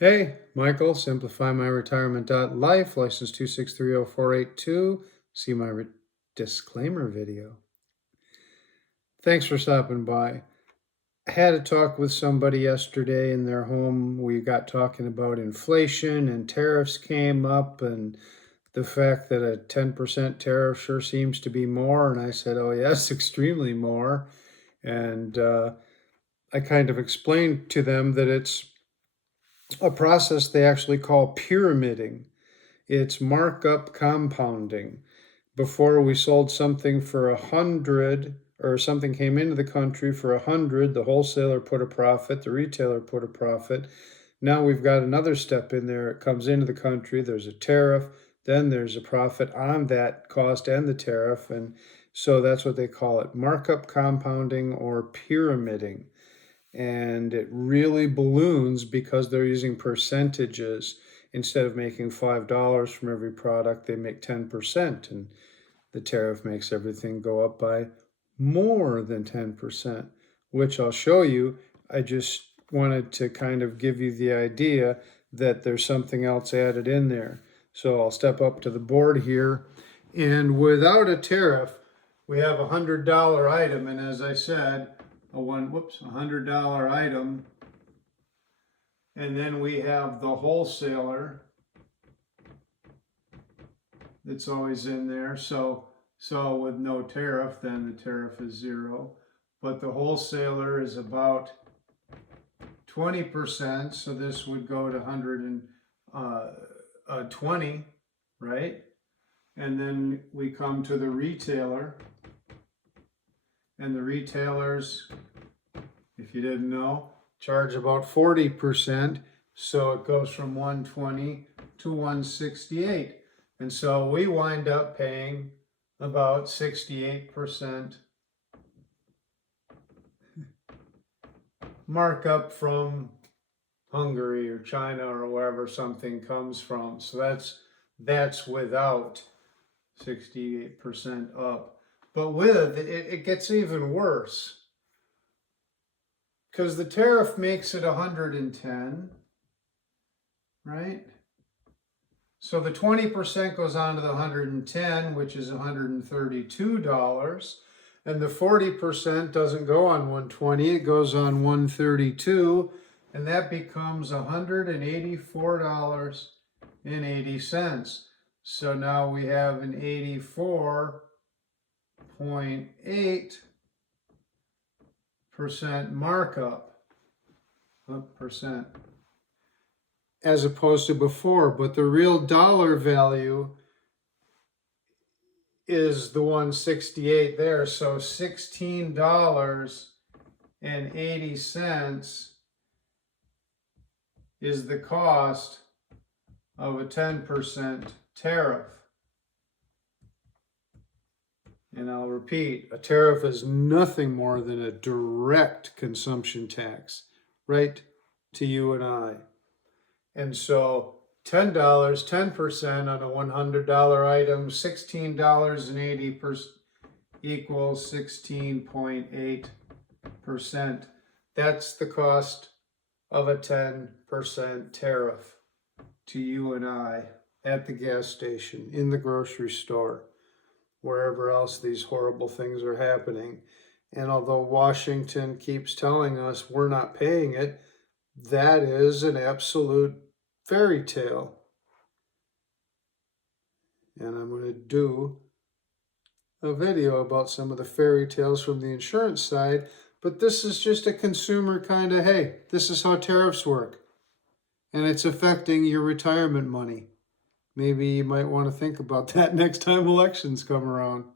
Hey, Michael, Simplifymyretirement.life, license 2630482. See my disclaimer video. Thanks for stopping by. I had a talk with somebody yesterday in their home. We got talking about inflation and tariffs came up and the fact that a 10% tariff sure seems to be more. And I said, oh, yes, extremely more. And I kind of explained to them that it's a process they actually call pyramiding. It's markup compounding. Before we sold something for 100, or something came into the country for 100, the wholesaler put a profit, the retailer put a profit. Now we've got another step in there. It comes into the country, there's a tariff, then there's a profit on that cost and the tariff. And so that's what they call it, markup compounding or pyramiding. And it really balloons because they're using percentages. Instead of making $5 from every product, they make 10%, and the tariff makes everything go up by more than 10%, which I'll show you. I just wanted to kind of give you the idea that there's something else added in there. So I'll step up to the board here, and without a tariff, we have a $100 item, and as I said, a $100 item, and then we have the wholesaler that's always in there. So with no tariff, then the tariff is 0. But the wholesaler is about 20%, so this would go to 120, right? And then we come to the retailer, and the retailers, if you didn't know, charge about 40%, so it goes from 120 to 168. And so we wind up paying about 68% markup from Hungary or China or wherever something comes from. So that's without 68% up. But with it gets even worse, because the tariff makes it 110, right? So the 20% goes on to the 110, which is $132, and the 40% doesn't go on 120, it goes on 132, and that becomes $184.80. So now we have an 84.8% markup, percent, as opposed to before. But the real dollar value is the 168 there. So $16.80 is the cost of a 10% tariff. And I'll repeat, a tariff is nothing more than a direct consumption tax, right to you and I. And so $10, 10% on a $100 item, $16.80 equals 16.8%. That's the cost of a 10% tariff to you and I at the gas station, in the grocery store, wherever else these horrible things are happening. And although Washington keeps telling us we're not paying it, that is an absolute fairy tale. And I'm going to do a video about some of the fairy tales from the insurance side, but this is just a consumer kind of, hey, this is how tariffs work, and it's affecting your retirement money. Maybe you might want to think about that next time elections come around.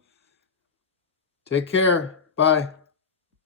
Take care. Bye.